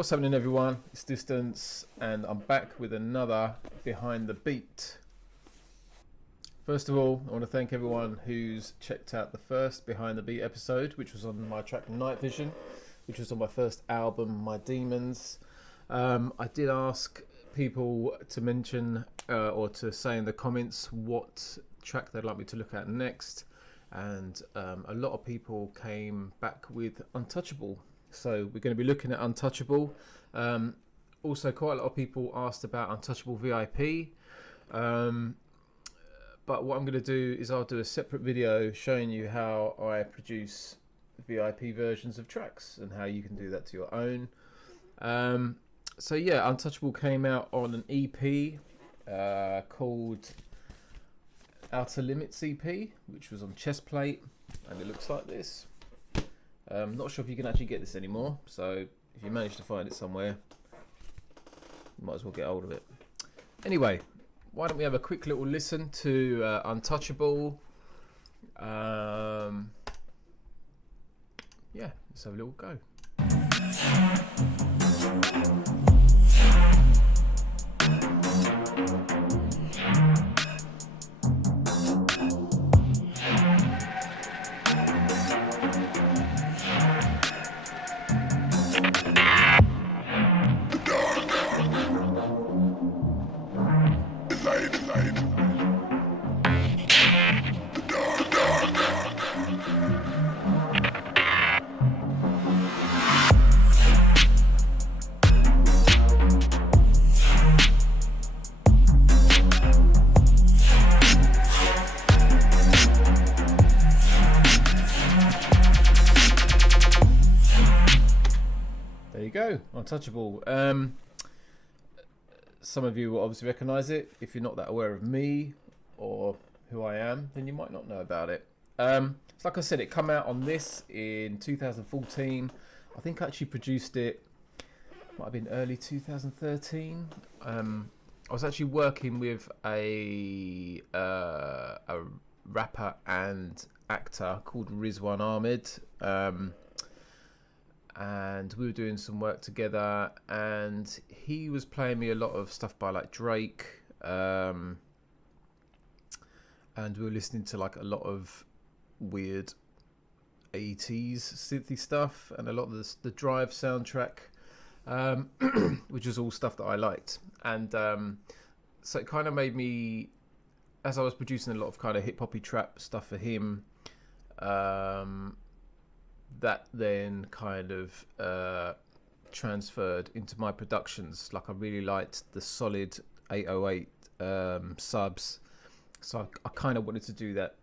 What's happening, everyone? It's Distance, and I'm back with another Behind the Beat. First of all, I want to thank everyone who's checked out the first Behind the Beat episode, which was on my track Night Vision, which was on my first album, My Demons. I did ask people to mention or to say in the comments what track they'd like me to look at next, and a lot of people came back with Untouchable. So we're going to be looking at Untouchable. Also, quite a lot of people asked about Untouchable VIP. But what I'm going to do is I'll do a separate video showing you how I produce VIP versions of tracks and how you can do that to your own. So yeah, Untouchable came out on an EP called Outer Limits EP, which was on Chest Plate, and it looks like this. Not sure if you can actually get this anymore, so if you manage to find it somewhere, you might as well get hold of it. Anyway, why don't we have a quick little listen to Untouchable. Yeah, let's have a little go. There you go, Untouchable. Some of you will obviously recognise it. If you're not that aware of me or who I am, then you might not know about it. So like I said, it came out on this in 2014. I think I actually produced it, might have been early 2013. I was actually working with a rapper and actor called Rizwan Ahmed. And we were doing some work together, and he was playing me a lot of stuff by like Drake, and we were listening to like a lot of weird 80s synthy stuff and a lot of the Drive soundtrack, which was all stuff that I liked. And so it kind of made me, as I was producing a lot of kind of hip-hoppy trap stuff for him, that then kind of transferred into my productions. Like, I really liked the solid 808 subs, so I kind of wanted to do that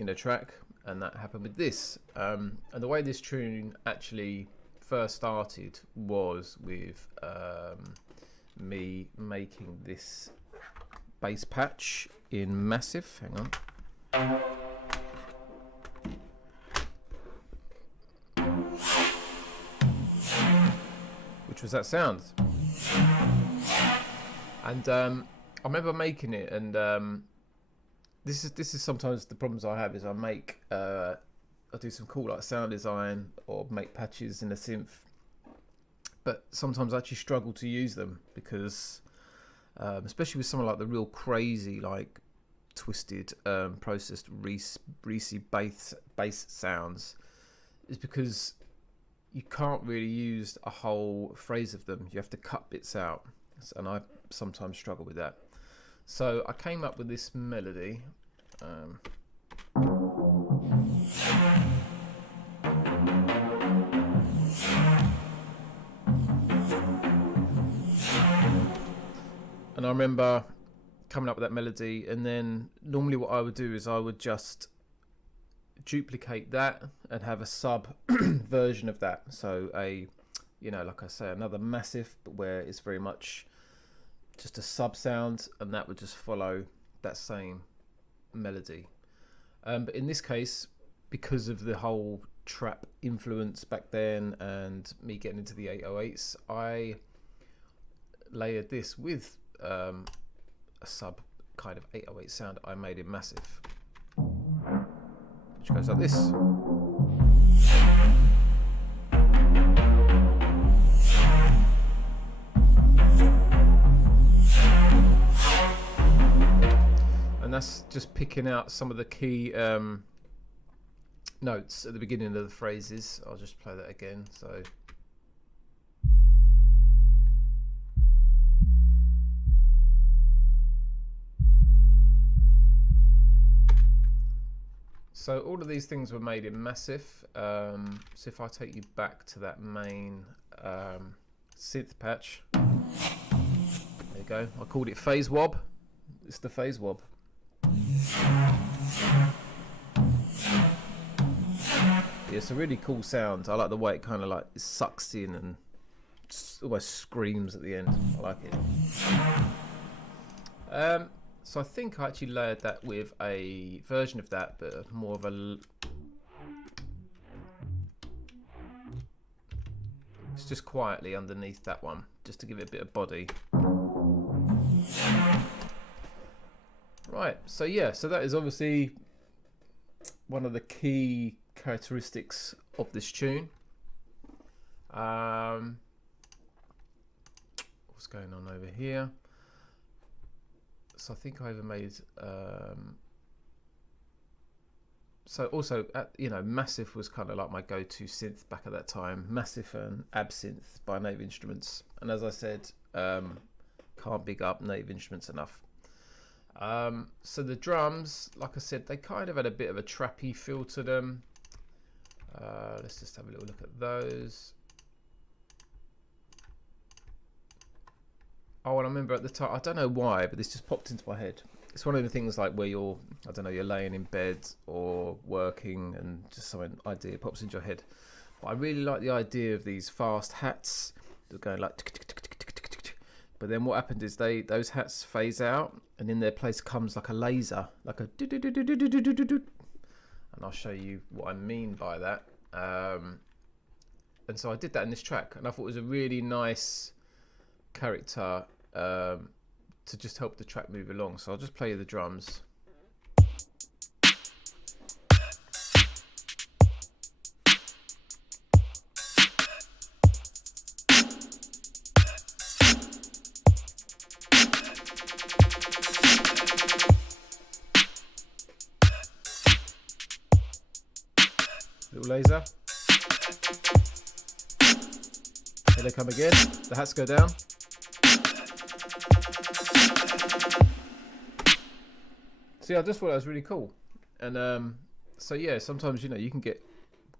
in a track, and that happened with this. And the way this tune actually first started was with me making this bass patch in Massive. Hang on. Which was that sound, and I remember making it, and this is sometimes the problems I have is I make I do some cool like sound design or make patches in a synth, but sometimes I actually struggle to use them because especially with something like the real crazy like twisted processed Reese bass sounds, is because you can't really use a whole phrase of them. You have to cut bits out, and I sometimes struggle with that. So I came up with this melody. And I remember coming up with that melody, and then normally what I would do is I would just duplicate that and have a sub version of that, so a, you know, like I say, another Massive, but where it's very much just a sub sound, and that would just follow that same melody. But in this case, because of the whole trap influence back then and me getting into the 808s, I layered this with a sub kind of 808 sound I made in Massive, which goes like this. that's just picking out some of the key notes at the beginning of the phrases. I'll just play that again. So all of these things were made in Massive. So if I take you back to that main synth patch, there you go. I called it Phase Wob. It's the Phase Wob. Yeah, it's a really cool sound. I like the way it kind of like sucks in and almost screams at the end. I like it. So I think I actually layered that with a version of that, but more of a... It's just quietly underneath that one, just to give it a bit of body. Right, so yeah, so that is obviously one of the key characteristics of this tune. What's going on over here? So I think I even made so also you know, Massive was kind of like my go-to synth back at that time. Massive and Absinthe by Native Instruments, and as I said, can't big up Native Instruments enough. So the drums, like I said, they kind of had a bit of a trappy feel to them. Let's just have a little look at those. Oh, and I remember at the time, I don't know why, but this just popped into my head. It's one of the things like where you're, I don't know, you're laying in bed or working and just some idea pops into your head. But I really like the idea of these fast hats that are going like tick, tick, tick, tick, tick, tick, tick. But then what happened is those hats phase out and in their place comes like a laser, like a do do do do do do do do do. And I'll show you what I mean by that. And so I did that in this track and I thought it was a really nice character to just help the track move along. So I'll just play you the drums. Little laser. Here they come again. The hats go down. See, I just thought that was really cool. And so yeah, sometimes, you know, you can get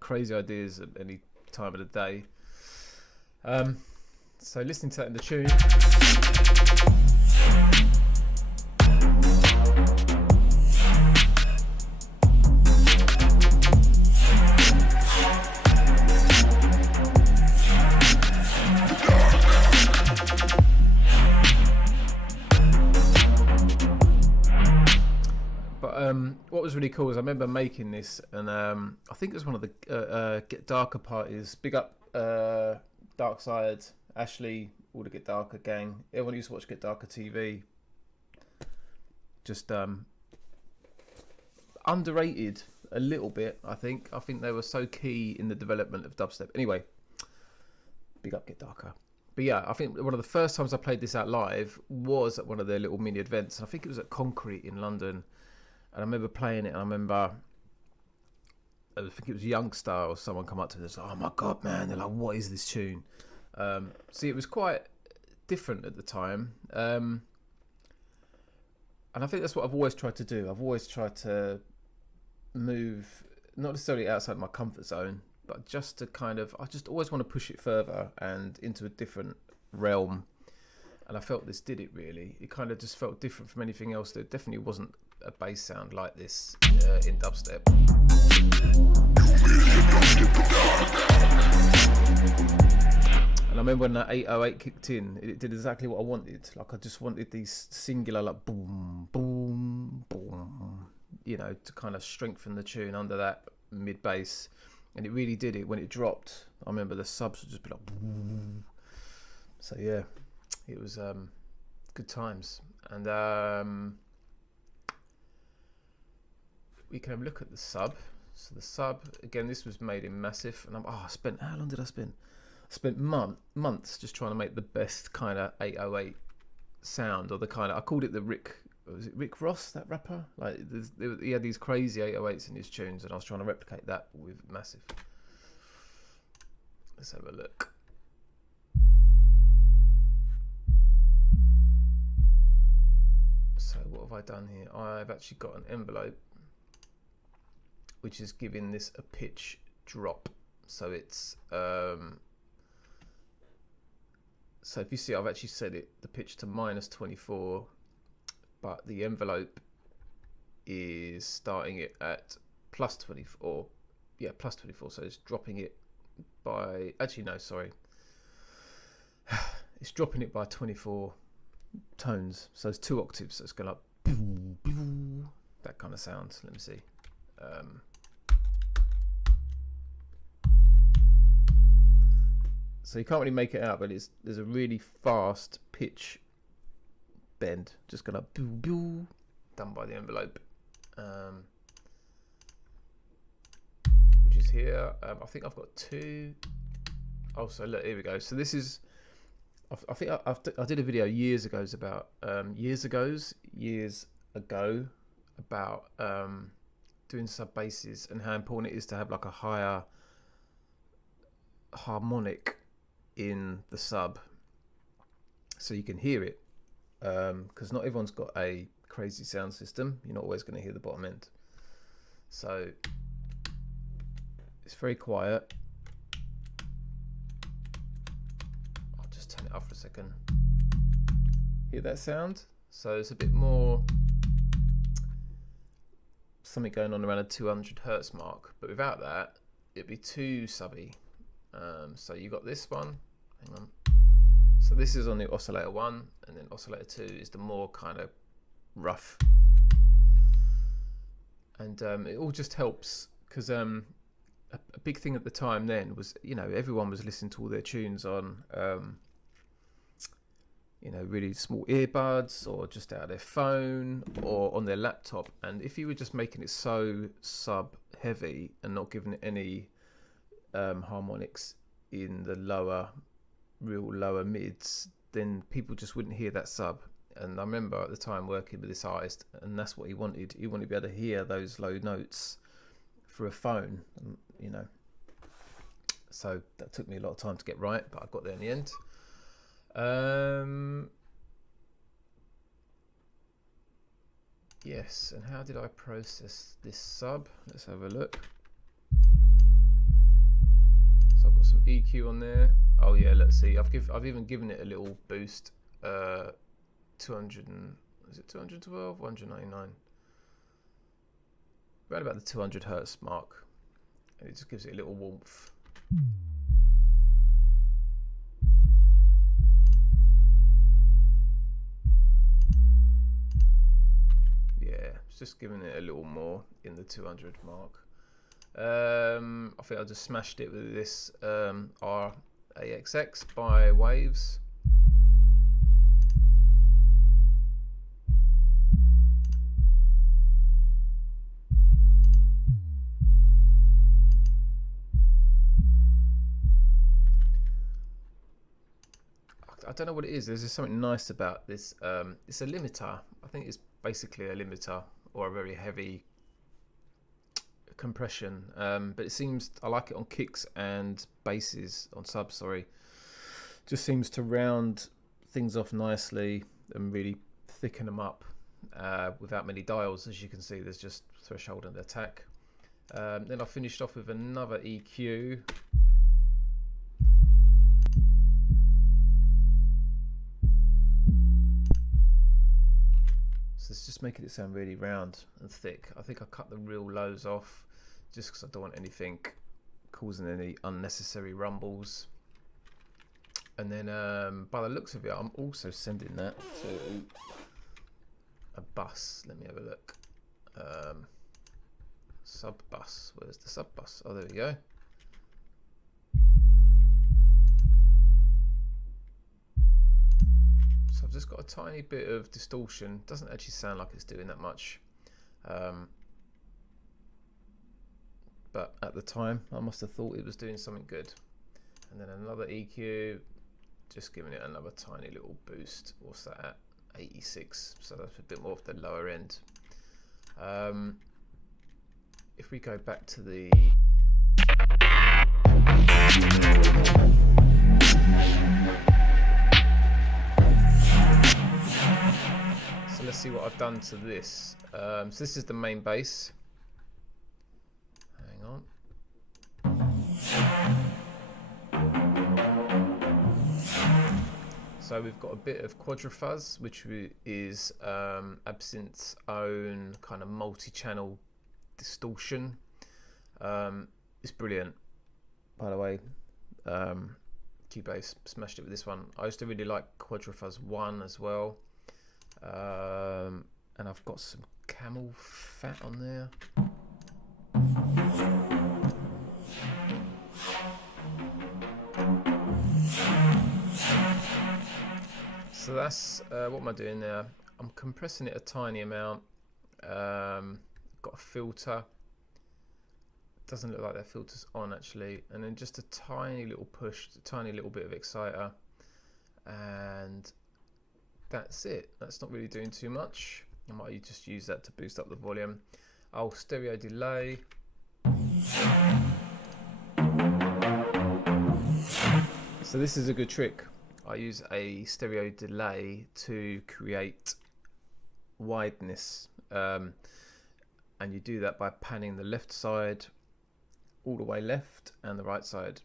crazy ideas at any time of the day. So listening to that in the tune. What was really cool is I remember making this, and I think it was one of the Get Darker parties. Big up Dark Side, Ashley, all the Get Darker gang. Everyone used to watch Get Darker TV. Just underrated a little bit, I think. I think they were so key in the development of dubstep. Anyway, big up Get Darker. But yeah, I think one of the first times I played this out live was at one of their little mini events. I think it was at Concrete in London. And I remember playing it, and I remember, I think it was Youngster or someone come up to me and said, "Oh my God, man." They're like, "What is this tune?" See, it was quite different at the time. And I think that's what I've always tried to do. I've always tried to move, not necessarily outside my comfort zone, but just to kind of, I just always want to push it further and into a different realm. And I felt this did it really. It kind of just felt different from anything else. There definitely wasn't a bass sound like this in dubstep. And I remember when that 808 kicked in, it did exactly what I wanted. Like I just wanted these singular like boom, boom, boom, you know, to kind of strengthen the tune under that mid bass. And it really did it when it dropped. I remember the subs would just be like boom. So yeah, it was good times. And we can have a look at the sub. So the sub, again, this was made in Massive, and I spent, how long did I spend? I spent months just trying to make the best kind of 808 sound, or the kind of, I called it the Rick was it Rick Ross, that rapper? Like he had these crazy 808s in his tunes, and I was trying to replicate that with Massive. Let's have a look. So what have I done here? I've actually got an envelope which is giving this a pitch drop. So it's so if you see, I've actually set the pitch to -24, but the envelope is starting it at +24. Yeah, +24. So it's dropping it by, actually no, sorry, it's dropping it by 24 tones. So it's 2 octaves. So it's going up that kind of sound. Let me see. So you can't really make it out, but there's a really fast pitch bend, just going up, done by the envelope, which is here. I think I've got 2. Oh, so look, here we go. So this is, I think I did a video years ago about doing sub basses and how important it is to have like a higher harmonic in the sub so you can hear it, because not everyone's got a crazy sound system. You're not always going to hear the bottom end, so it's very quiet. I'll just turn it up for a second. Hear that sound? So it's a bit more something going on around a 200 hertz mark, but without that it'd be too subby. So you got this one, hang on. So this is on the oscillator 1, and then oscillator 2 is the more kind of rough. And it all just helps, because a big thing at the time then was, you know, everyone was listening to all their tunes on, you know, really small earbuds, or just out of their phone, or on their laptop. And if you were just making it so sub heavy and not giving it any harmonics in the real lower mids, then people just wouldn't hear that sub. And I remember at the time working with this artist, and that's what he wanted. He wanted to be able to hear those low notes for a phone, you know. So that took me a lot of time to get right, but I got there in the end. Yes, and how did I process this sub? Let's have a look. So I've got some EQ on there. Oh yeah, let's see. I've even given it a little boost. 200 and, is it 212? 199. Right about the 200 hertz mark. And it just gives it a little warmth. Yeah, it's just giving it a little more in the 200 mark. I think I just smashed it with this RAXX by Waves. I don't know what it is. There's just something nice about this. It's a limiter. I think it's basically a limiter, or a very heavy compression, but it seems, I like it on kicks and basses, on subs, sorry. Just seems to round things off nicely and really thicken them up without many dials. As you can see, there's just threshold and attack. Then I finished off with another EQ. So it's just making it sound really round and thick. I think I cut the real lows off just because I don't want anything causing any unnecessary rumbles. And then by the looks of it, I'm also sending that to a bus. Let me have a look. Sub bus. Where's the sub bus? Oh, there we go. So I've just got a tiny bit of distortion. Doesn't actually sound like it's doing that much. But at the time, I must have thought it was doing something good. And then another EQ, just giving it another tiny little boost. What's that at? 86, so that's a bit more of the lower end. If we go back to the so let's see what I've done to this. So this is the main bass. Hang on. So we've got a bit of quadrafuzz, which is Absinth's own kind of multi-channel distortion. It's brilliant, by the way. Cubase smashed it with this one. I used to really like quadrafuzz 1 as well. And I've got some camel fat on there. So that's what am I doing there? I'm compressing it a tiny amount. Got a filter. Doesn't look like that filter's on actually, and then just a tiny little push, a tiny little bit of exciter, and that's it. That's not really doing too much. I might just use that to boost up the volume. I'll stereo delay. So this is a good trick. I use a stereo delay to create wideness, and you do that by panning the left side all the way left and the right side.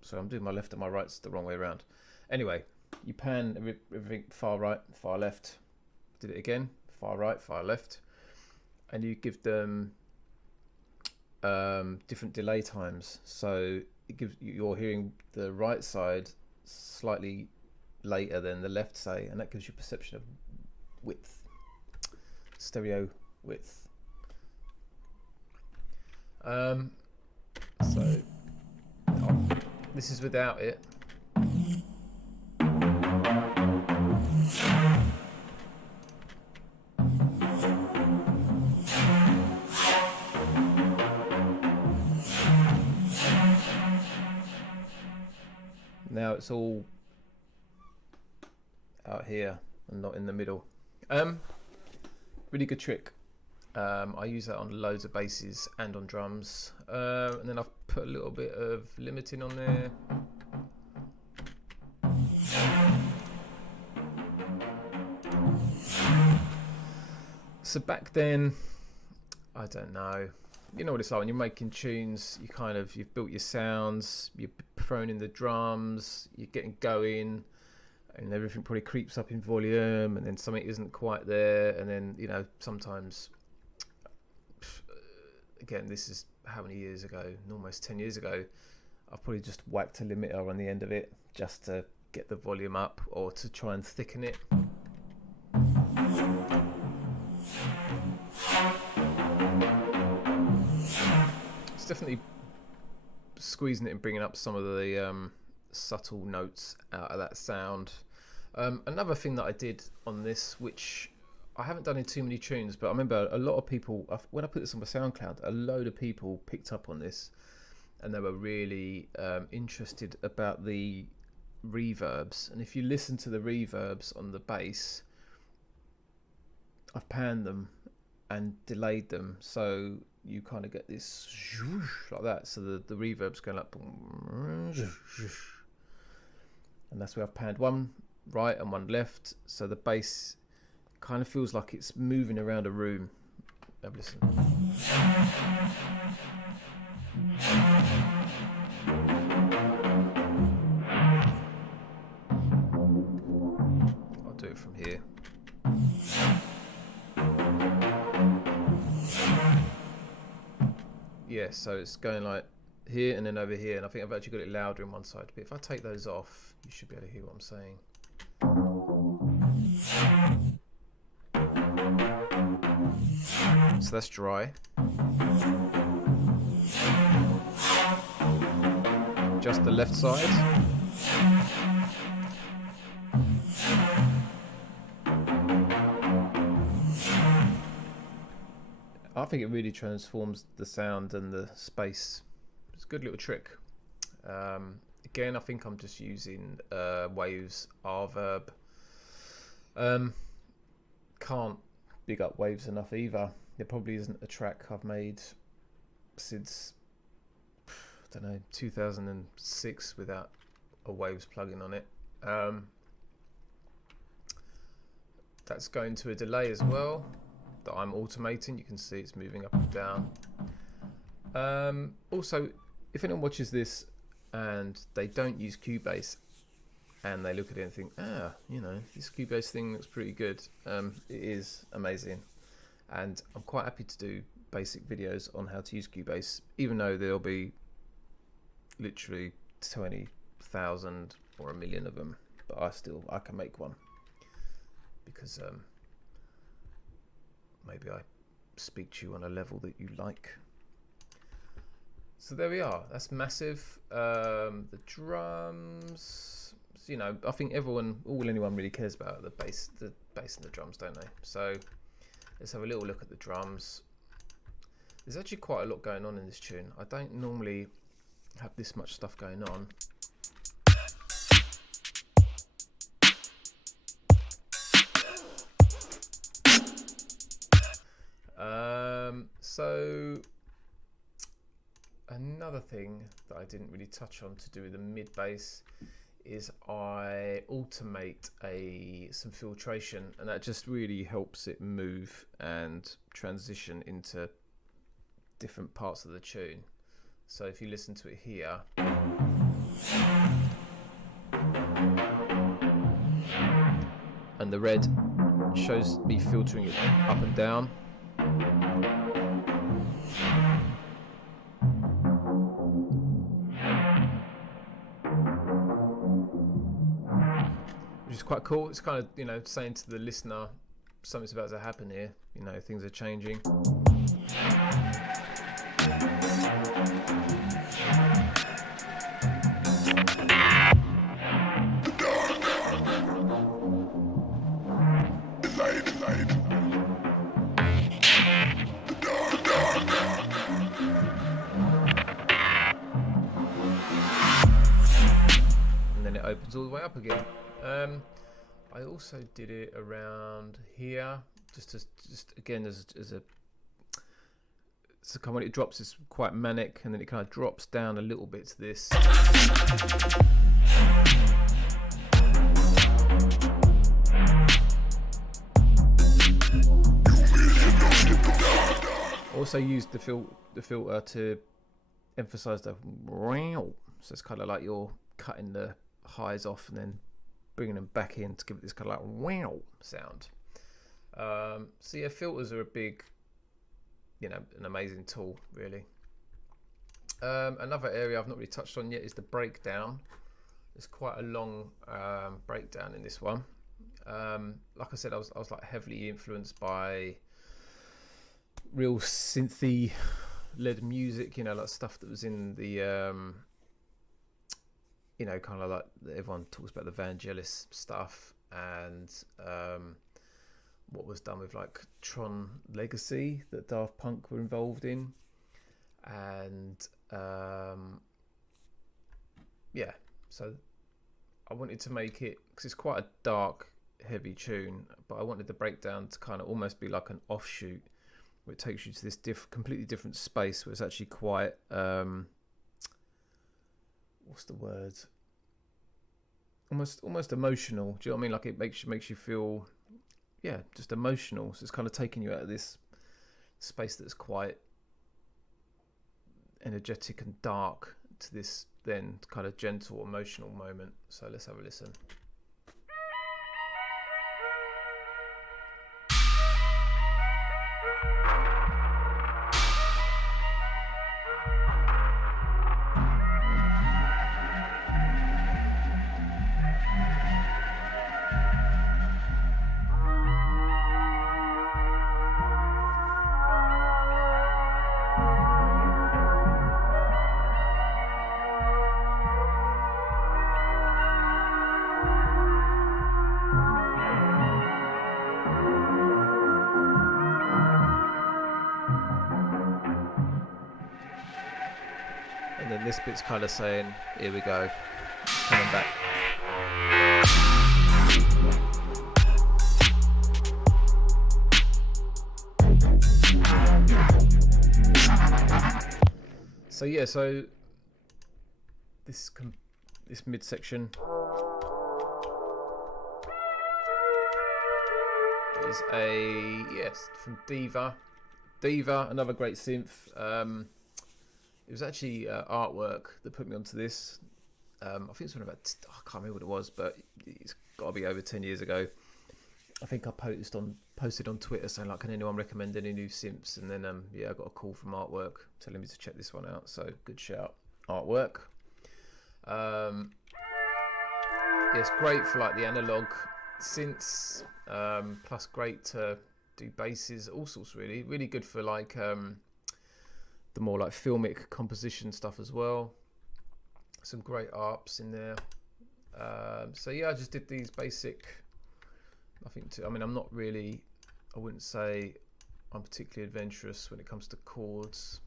So I'm doing my left and my right's the wrong way around. Anyway, you pan everything far right, far left. Did it again, far right, far left, and you give them different delay times. So it gives you're hearing the right side slightly later than the left, say, and that gives you perception of width, stereo width. So this is without it. Now it's all out here and not in the middle. Really good trick. I use that on loads of basses and on drums, and then I've put a little bit of limiting on there. So back then, I don't know, you know what it's like when you're making tunes. You've built your sounds, you're throwing in the drums, you're getting going, and everything probably creeps up in volume, and then something isn't quite there, and then sometimes. Again, this is how many years ago? Almost 10 years ago. I've probably just whacked a limiter on the end of it just to get the volume up or to try and thicken it. It's definitely squeezing it and bringing up some of the subtle notes out of that sound. Another thing that I did on this, which I haven't done in too many tunes, but I remember a lot of people, when I put this on my SoundCloud, a load of people picked up on this, and they were really interested about the reverbs. And if you listen to the reverbs on the bass, I've panned them and delayed them, so you kind of get this like that. So the reverb's going up, and that's where I've panned one right and one left, so the bass kind of feels like it's moving around a room. Have a listen. I'll do it from here. Yeah, so it's going like here and then over here, and I think I've actually got it louder in one side. But if I take those off, you should be able to hear what I'm saying. So that's dry. Just the left side. I think it really transforms the sound and the space. It's a good little trick. Again, I think I'm just using Waves Reverb. can't big up waves enough either. There probably isn't a track I've made since, I don't know, 2006 without a waves plugin on it. That's going to a delay as well that I'm automating. You can see it's moving up and down. Also, if anyone watches this and they don't use Cubase and they look at it and think, you know, this Cubase thing looks pretty good, it is amazing. And I'm quite happy to do basic videos on how to use Cubase, even though there'll be literally 20,000 or 1 million of them, but I can make one because maybe I speak to you on a level that you like. So there we are. That's massive. The drums, you know, I think anyone really cares about the bass and the drums, don't they? So let's have a little look at the drums. There's actually quite a lot going on in this tune. I don't normally have this much stuff going on. So another thing that I didn't really touch on to do with the mid bass is I automate some filtration, and that just really helps it move and transition into different parts of the tune. So if you listen to it here, and the red shows me filtering it up and down. Which is quite cool. It's kind of, you know, saying to the listener something's about to happen here. You know, things are changing. Opens all the way up again. I also did it around here, just again as a. So when it drops, it's quite manic, and then it kind of drops down a little bit to this. Also used the filter to emphasize the wow. So it's kind of like you're cutting the highs off and then bringing them back in to give it this kind of like wow sound. So yeah, filters are a big, you know, an amazing tool really. Another area I've not really touched on yet is the breakdown. There's quite a long breakdown in this one. Like I said, I was like heavily influenced by real synthy led music, you know, like stuff that was in the you know, kind of like everyone talks about the Vangelis stuff, and what was done with like Tron Legacy that Daft Punk were involved in, and yeah, so I wanted to make it, because it's quite a dark, heavy tune, but I wanted the breakdown to kind of almost be like an offshoot, where it takes you to this completely different space, where it's actually quite what's the word? Almost emotional. Do you know what I mean? Like it makes you feel, yeah, just emotional. So it's kind of taking you out of this space that's quite energetic and dark to this then kind of gentle, emotional moment. So let's have a listen. And then this bit's kind of saying, here we go, coming back. So yeah, so this midsection is from Diva, another great synth. It was actually Artwork that put me onto this. I think it's about, I can't remember what it was, but it's got to be over 10 years ago. I think I posted on Twitter saying, like, can anyone recommend any new synths? And then I got a call from Artwork telling me to check this one out. So good shout, Artwork. It's great for like the analog synths, plus great to do basses, all sorts. Really good for like the more like filmic composition stuff as well. Some great arps in there. So yeah, I just did these basic, nothing to, I mean, I'm not really, I wouldn't say I'm particularly adventurous when it comes to chords.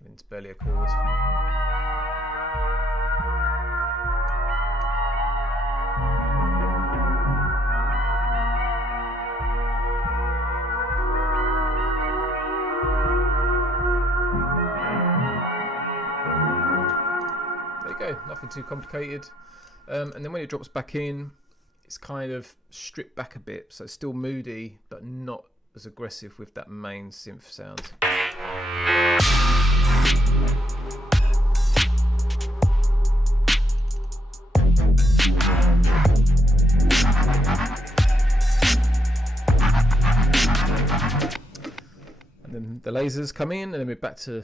I mean, it's barely a chord. Nothing too complicated, and then when it drops back in, it's kind of stripped back a bit, so it's still moody but not as aggressive with that main synth sound. And then the lasers come in, and then we're back to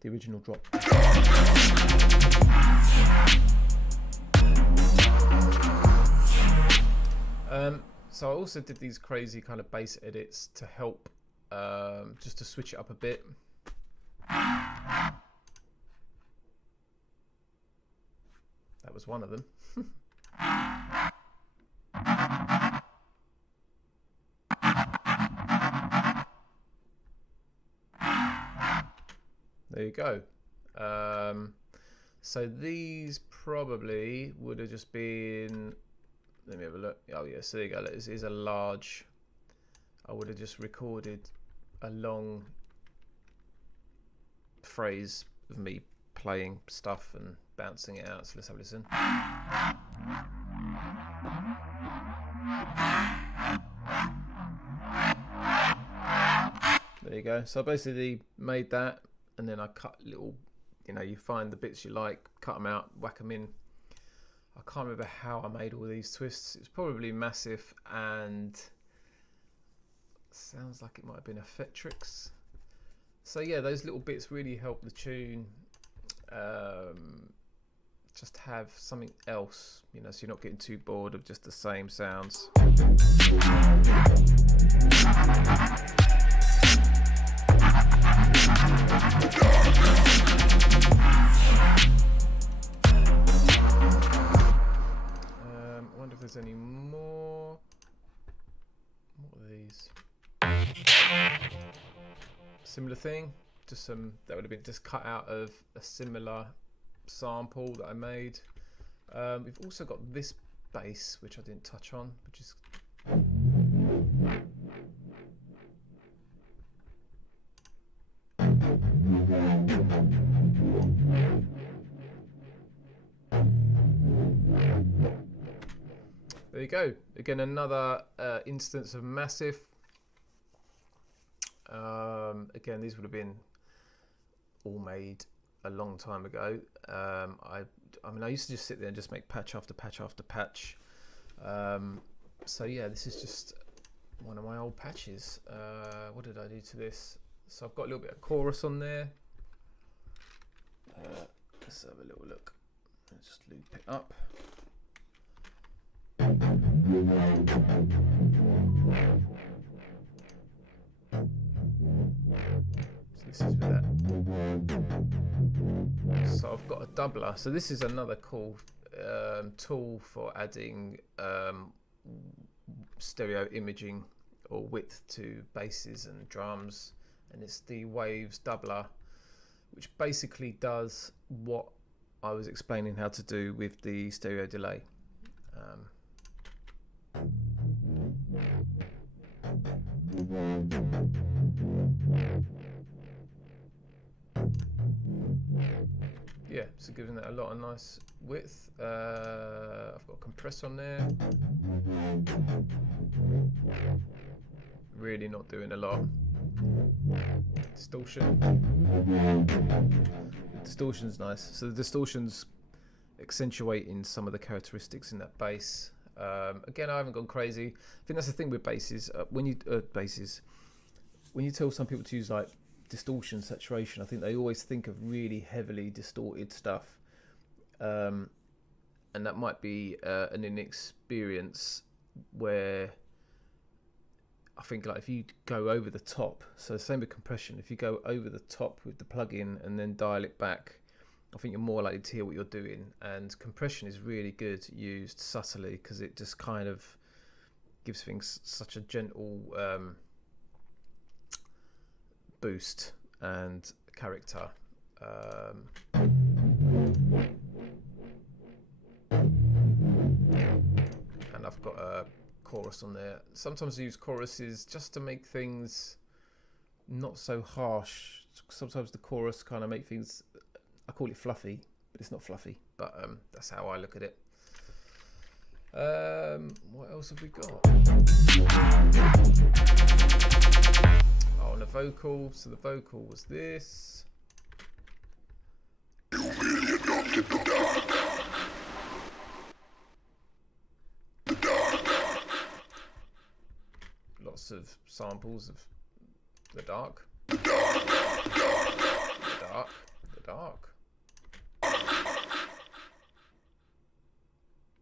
the original drop. So I also did these crazy kind of bass edits to help, just to switch it up a bit. That was one of them. There you go. So these probably would have just been, let me have a look. Oh yeah, so there you go. This is a large, I would have just recorded a long phrase of me playing stuff and bouncing it out. So let's have a listen. There you go. So I basically made that, and then I cut little, you know, you find the bits you like, cut them out, whack them in. I can't remember how I made all these twists. It's probably Massive, and sounds like it might have been Effectrix. So yeah, those little bits really help the tune. Just have something else, you know, so you're not getting too bored of just the same sounds. I wonder if there's any more. What are these? Similar thing, just some that would have been just cut out of a similar sample that I made. We've also got this bass, which I didn't touch on, which is there you go. Again, another instance of Massive. Again, these would have been all made a long time ago. I mean, I used to just sit there and just make patch after patch after patch. So yeah, this is just one of my old patches. What did I do to this? So I've got a little bit of chorus on there. Let's have a little look. Let's just loop it up. So this is with that. So I've got a doubler. So this is another cool tool for adding stereo imaging or width to basses and drums, and it's the Waves doubler, which basically does what I was explaining how to do with the stereo delay. yeah, so giving that a lot of nice width. I've got a compress on there. Really not doing a lot. Distortion. The distortion's nice. So the distortion's accentuating some of the characteristics in that bass. Again, I haven't gone crazy. I think that's the thing with basses. When you tell some people to use like distortion, saturation, I think they always think of really heavily distorted stuff, and that might be an inexperience where I think like if you go over the top, so same with compression, if you go over the top with the plugin and then dial it back, I think you're more likely to hear what you're doing. And compression is really good used subtly because it just kind of gives things such a gentle boost and character. And I've got a chorus on there. Sometimes I use choruses just to make things not so harsh. Sometimes the chorus kind of make things, I call it fluffy, but it's not fluffy, but that's how I look at it. What else have we got? Oh, and the vocal. So the vocal was this. Lots of samples of the dark. The dark. The dark.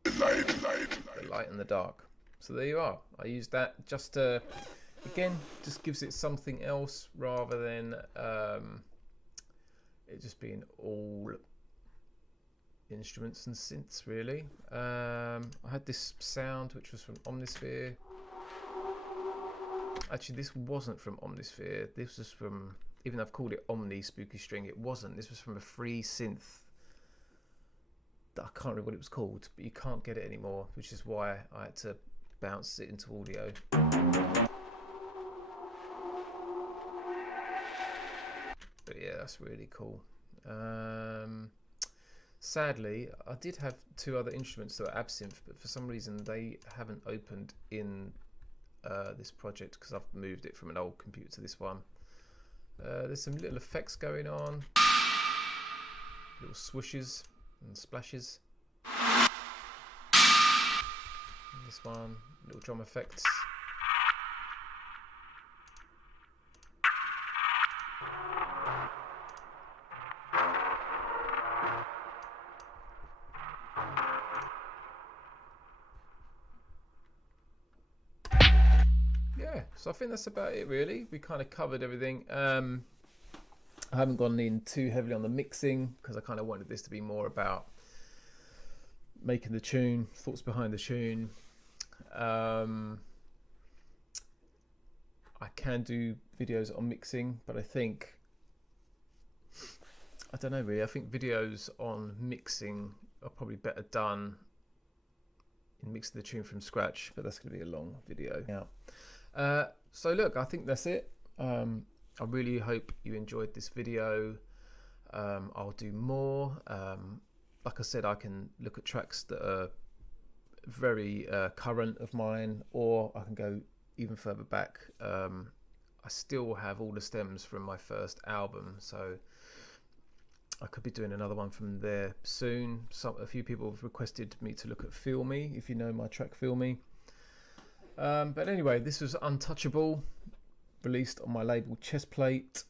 The light and the dark. So there you are. I used that just to, again, just gives it something else rather than it just being all instruments and synths, really. I had this sound which was from Omnisphere. Actually, this wasn't from Omnisphere. This was from, even though I've called it Omni Spooky String, it wasn't. This was from a free synth that I can't remember what it was called, but you can't get it anymore, which is why I had to bounce it into audio. But yeah, that's really cool. Sadly, I did have two other instruments that are absinthe, but for some reason they haven't opened in this project because I've moved it from an old computer to this one. There's some little effects going on, little swooshes and splashes. And this one, little drum effects. Yeah, so I think that's about it really. We kind of covered everything. I haven't gone in too heavily on the mixing because I kind of wanted this to be more about making the tune, thoughts behind the tune. I can do videos on mixing, but I don't know really, I think videos on mixing are probably better done in mixing the tune from scratch, but that's going to be a long video. Yeah. So look, I think that's it. I really hope you enjoyed this video. I'll do more. Like I said, I can look at tracks that are very current of mine, or I can go even further back. I still have all the stems from my first album, so I could be doing another one from there soon. A few people have requested me to look at Feel Me, if you know my track Feel Me. But anyway, this was Untouchable, released on my label Chestplate.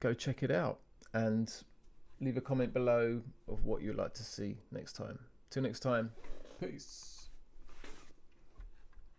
Go check it out and leave a comment below of what you'd like to see next time. Till next time, peace.